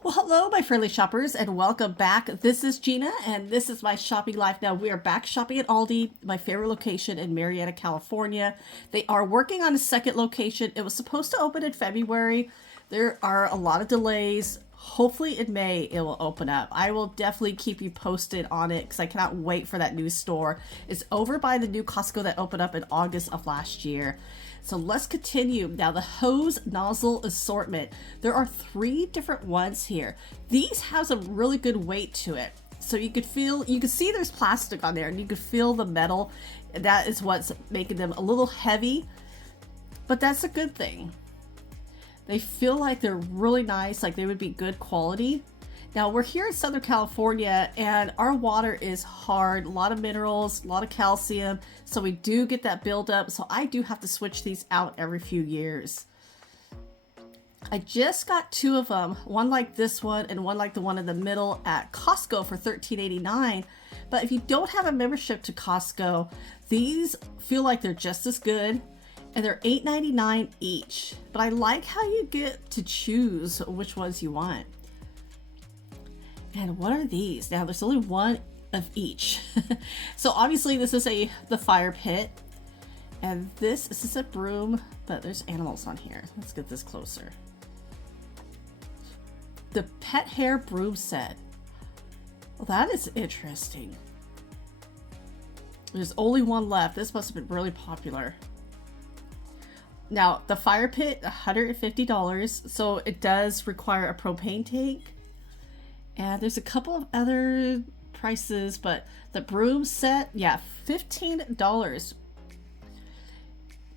Well, hello, my friendly shoppers, and welcome back. This is Gina, and this is my shopping life. Now, we are back shopping at ALDI, my favorite location in Murrieta, California. They are working on a second location. It was supposed to open in February. There are a lot of delays. Hopefully in May it will open up. I will definitely keep you posted on it because I cannot wait for that new store. It's over by the new Costco that opened up in August of last year. So let's continue. Now the hose nozzle assortment. There are 3 different ones here. These have a really good weight to it. So you could see there's plastic on there and you could feel the metal. That is what's making them a little heavy, but that's a good thing. They feel like they're really nice, like they would be good quality. Now we're here in Southern California and our water is hard, a lot of minerals, a lot of calcium. So we do get that buildup. So I do have to switch these out every few years. I just got 2 of them, one like this one and one like the one in the middle at Costco for $13.89. But if you don't have a membership to Costco, these feel like they're just as good. And they're $8.99 each. But I like how you get to choose which ones you want. And what are these? Now there's only one of each. So obviously this is the fire pit. And this is a broom, but there's animals on here. Let's get this closer. The pet hair broom set. Well, that is interesting. There's only one left. This must have been really popular. Now, the fire pit, $150, so it does require a propane tank. And there's a couple of other prices, but the broom set, yeah, $15.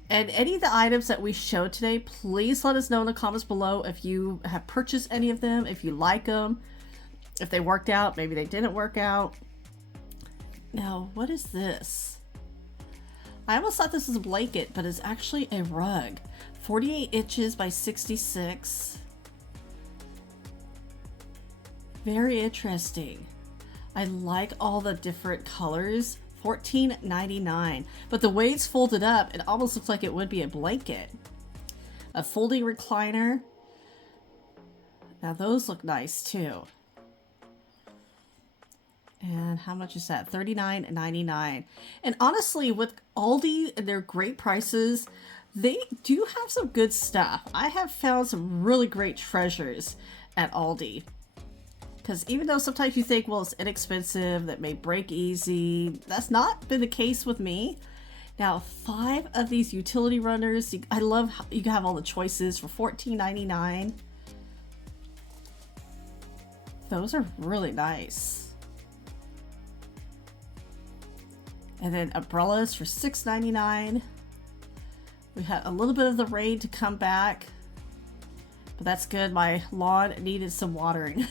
And any of the items that we showed today, please let us know in the comments below if you have purchased any of them, if you like them, if they worked out, maybe they didn't work out. Now, what is this? I almost thought this was a blanket, but it's actually a rug. 48 inches by 66. Very interesting. I like all the different colors. $14.99. But the way it's folded up, it almost looks like it would be a blanket. A folding recliner. Now those look nice too. And how much is that? $39.99. And honestly, with ALDI and their great prices, they do have some good stuff. I have found some really great treasures at ALDI. Because even though sometimes you think, well, it's inexpensive, that may break easy, that's not been the case with me. Now, 5 of these utility runners. I love how you have all the choices for $14.99. Those are really nice. And then umbrellas for $6.99. We had a little bit of the rain to come back, but that's good. My lawn needed some watering.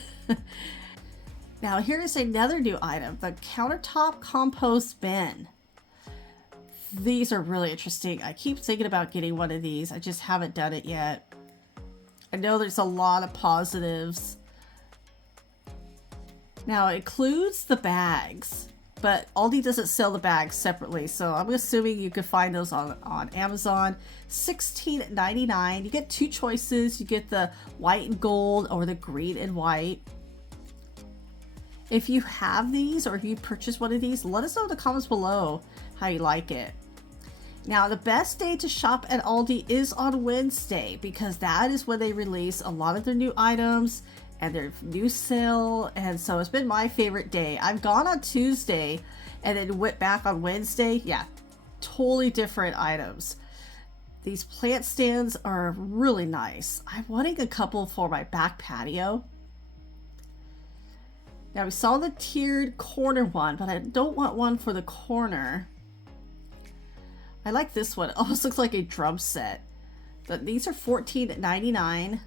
Now here is another new item, the countertop compost bin. These are really interesting. I keep thinking about getting one of these. I just haven't done it yet. I know there's a lot of positives. Now it includes the bags, but ALDI doesn't sell the bags separately, so I'm assuming you could find those on Amazon. $16.99. You get 2 choices. You get the white and gold or the green and white. If you have these or if you purchase one of these, let us know in the comments below how you like it. Now, the best day to shop at ALDI is on Wednesday because that is when they release a lot of their new items and their new sale, and so it's been my favorite day. I've gone on Tuesday and then went back on Wednesday. Yeah, totally different items. These plant stands are really nice. I'm wanting a couple for my back patio. Now we saw the tiered corner one, but I don't want one for the corner. I like this one. It almost looks like a drum set. But these are $14.99.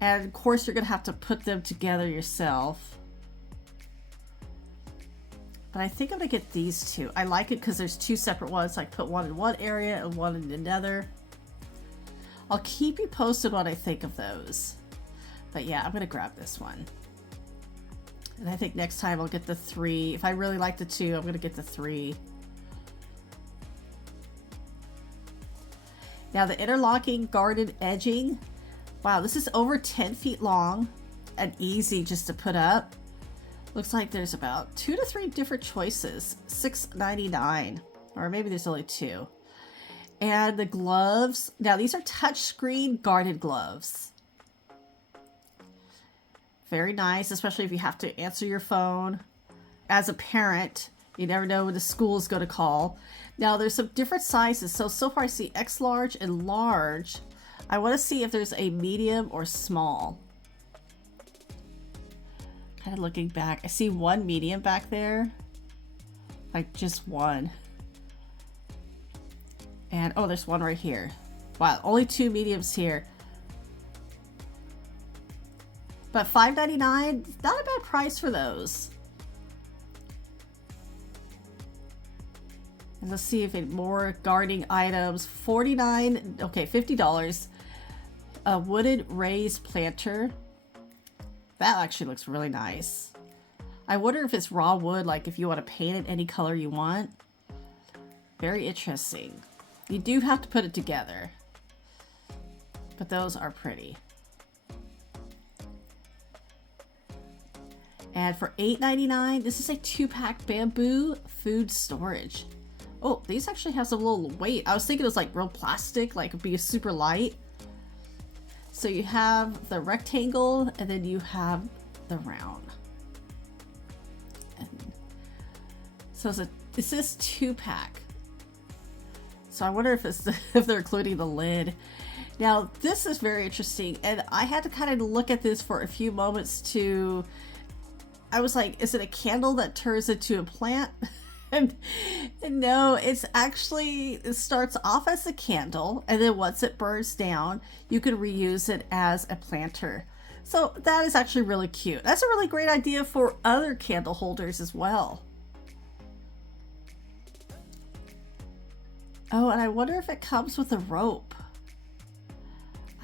And of course, you're going to have to put them together yourself. But I think I'm going to get these 2. I like it because there's 2 separate ones. I put one in one area and one in another. I'll keep you posted what I think of those. But yeah, I'm going to grab this one. And I think next time I'll get the 3. If I really like the 2, I'm going to get the 3. Now the interlocking garden edging. Wow, this is over 10 feet long and easy just to put up. Looks like there's about 2 to 3 different choices. $6.99, or maybe there's only 2. And the gloves, now these are touchscreen guarded gloves. Very nice, especially if you have to answer your phone. As a parent, you never know when the school is going to call. Now there's some different sizes. So far I see X large and large. I want to see if there's a medium or small. Kind of looking back. I see one medium back there. Like just one. And oh, there's one right here. Wow, only 2 mediums here. But $5.99, not a bad price for those. And let's see if it more gardening items. $50. A wooden raised planter. That actually looks really nice. I wonder if it's raw wood, like if you want to paint it any color you want. Very interesting. You do have to put it together. But those are pretty. And for $8.99, this is a 2-pack bamboo food storage. Oh, these actually have some little weight. I was thinking it was like real plastic, like it'd be super light. So you have the rectangle and then you have the round. And so this is 2-pack. So I wonder if it's if they're including the lid. Now this is very interesting, and I had to kind of look at this for a few moments to. I was like, is it a candle that turns into a plant? and no, it's actually, it starts off as a candle, and then once it burns down, you can reuse it as a planter. So that is actually really cute. That's a really great idea for other candle holders as well. Oh, and I wonder if it comes with a rope.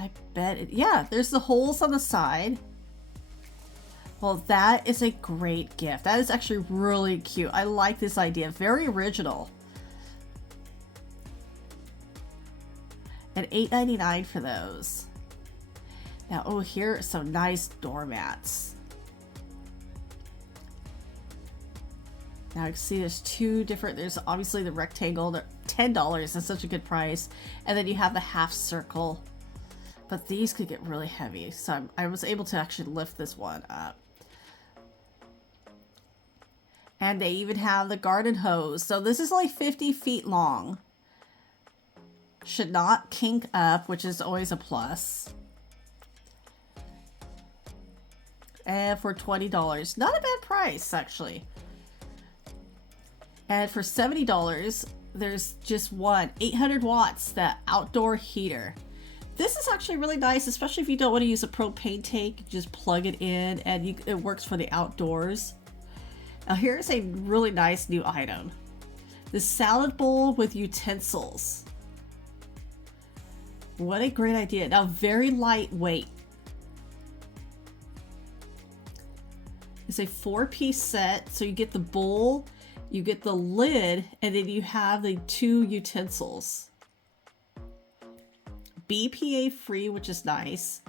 I bet it, yeah, there's the holes on the side. Well, that is a great gift. That is actually really cute. I like this idea. Very original. And $8.99 for those. Now, oh, here are some nice doormats. Now, I can see there's 2 different, there's obviously the rectangle, they're $10, that's such a good price. And then you have the half circle. But these could get really heavy, so I was able to actually lift this one up. And they even have the garden hose. So this is like 50 feet long. Should not kink up, which is always a plus. And for $20, not a bad price actually. And for $70, there's just one 800 watts, that outdoor heater. This is actually really nice, especially if you don't want to use a propane tank. You just plug it in and it works for the outdoors. Now here's a really nice new item. The salad bowl with utensils. What a great idea. Now very lightweight. It's a 4-piece set, so you get the bowl, you get the lid, and then you have the 2 utensils. BPA free, which is nice.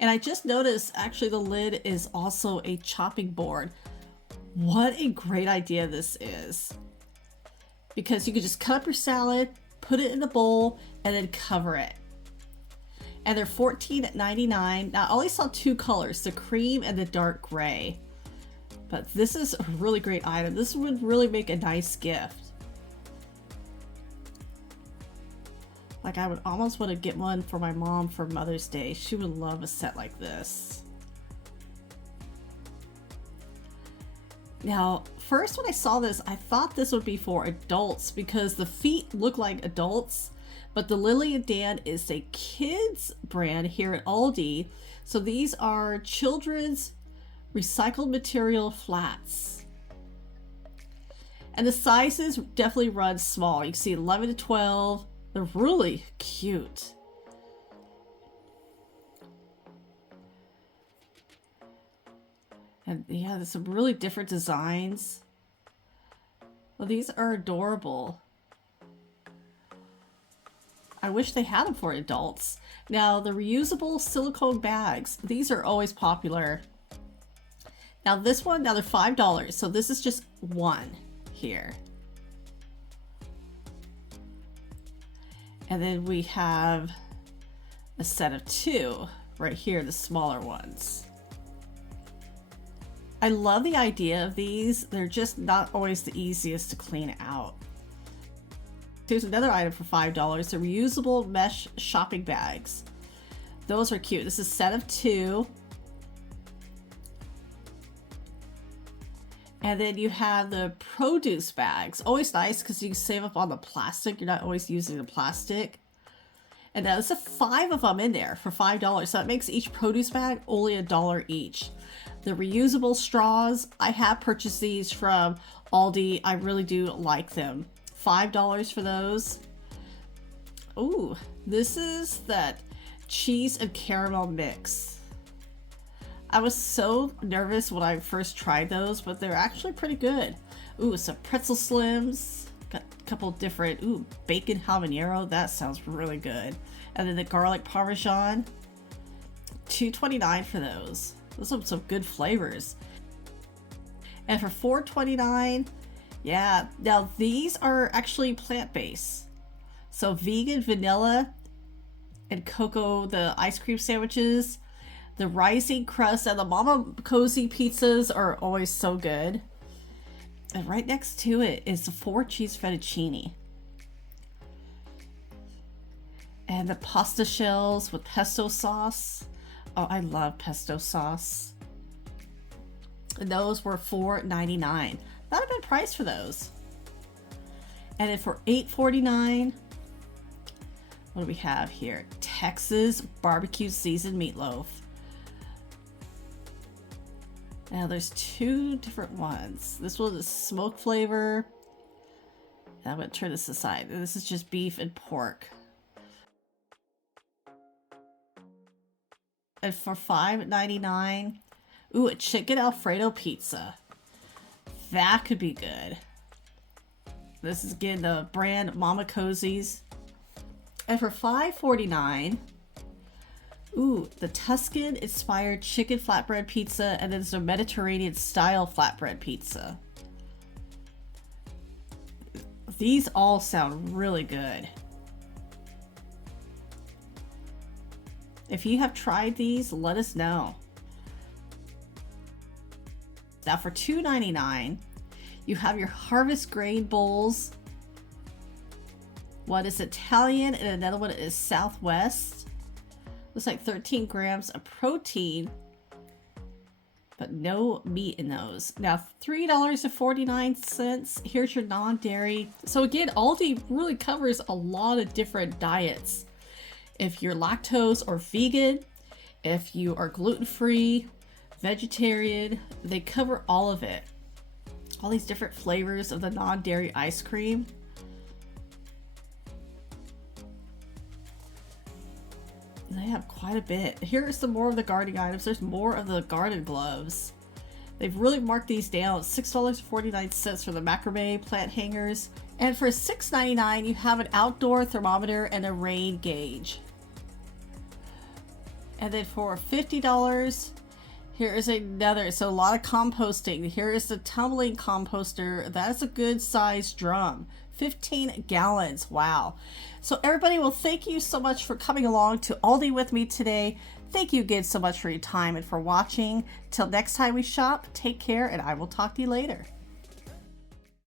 And I just noticed actually the lid is also a chopping board. What a great idea this is. Because you can just cut up your salad, put it in the bowl, and then cover it. And they're $14.99. Now I only saw 2 colors, the cream and the dark gray. But this is a really great item. This would really make a nice gift. Like I would almost want to get one for my mom for Mother's Day. She would love a set like this. Now, first when I saw this, I thought this would be for adults because the feet look like adults, but the Lily and Dan is a kids brand here at Aldi. So these are children's recycled material flats. And the sizes definitely run small. You can see 11 to 12. They're really cute. And yeah, there's some really different designs. Well, these are adorable. I wish they had them for adults. Now, the reusable silicone bags, these are always popular. Now this one, now they're $5. So this is just one here. And then we have a set of two right here, the smaller ones. I love the idea of these. They're just not always the easiest to clean out. Here's another item for $5, the reusable mesh shopping bags. Those are cute. This is a set of two. And then you have the produce bags. Always nice because you can save up on the plastic. You're not always using the plastic. And now there's 5 of them in there for $5. So that makes each produce bag only $1 each. The reusable straws, I have purchased these from ALDI. I really do like them. $5 for those. Ooh, this is that cheese and caramel mix. I was so nervous when I first tried those, but they're actually pretty good. Ooh, some pretzel slims. Got a couple different, ooh, bacon habanero. That sounds really good. And then the garlic parmesan. $2.29 for those. Those are some good flavors. And for $4.29, yeah, now these are actually plant-based. So vegan, vanilla, and cocoa, the ice cream sandwiches. The rising crust and the Mama Cozy pizzas are always so good. And right next to it is the 4 cheese fettuccine. And the pasta shells with pesto sauce. Oh, I love pesto sauce. And those were $4.99. Not a bad price for those. And then for $8.49, what do we have here? Texas barbecue seasoned meatloaf. Now there's 2 different ones. This one is smoke flavor. I'm going to turn this aside. This is just beef and pork. And for $5.99, ooh, a chicken Alfredo pizza. That could be good. This is again the brand Mama Cozy's. And for $5.49, ooh, the Tuscan inspired chicken flatbread pizza, and then there's a Mediterranean style flatbread pizza. These all sound really good. If you have tried these, let us know. Now for $2.99, you have your harvest grain bowls. One is Italian and another one is Southwest. Looks like 13 grams of protein, but no meat in those. Now $3.49. Here's your non-dairy. So again, ALDI really covers a lot of different diets. If you're lactose or vegan, if you are gluten-free, vegetarian, they cover all of it. All these different flavors of the non-dairy ice cream. They have quite a bit. Here are some more of the gardening items. There's more of the garden gloves. They've really marked these down. $6.49 for the macrame plant hangers. And for $6.99, you have an outdoor thermometer and a rain gauge. And then for $50, here is another, so a lot of composting. Here is the tumbling composter. That's a good sized drum. 15 gallons. Wow. So everybody, well, thank you so much for coming along to ALDI with me today. Thank you again so much for your time and for watching. Till next time we shop, take care, and I will talk to you later.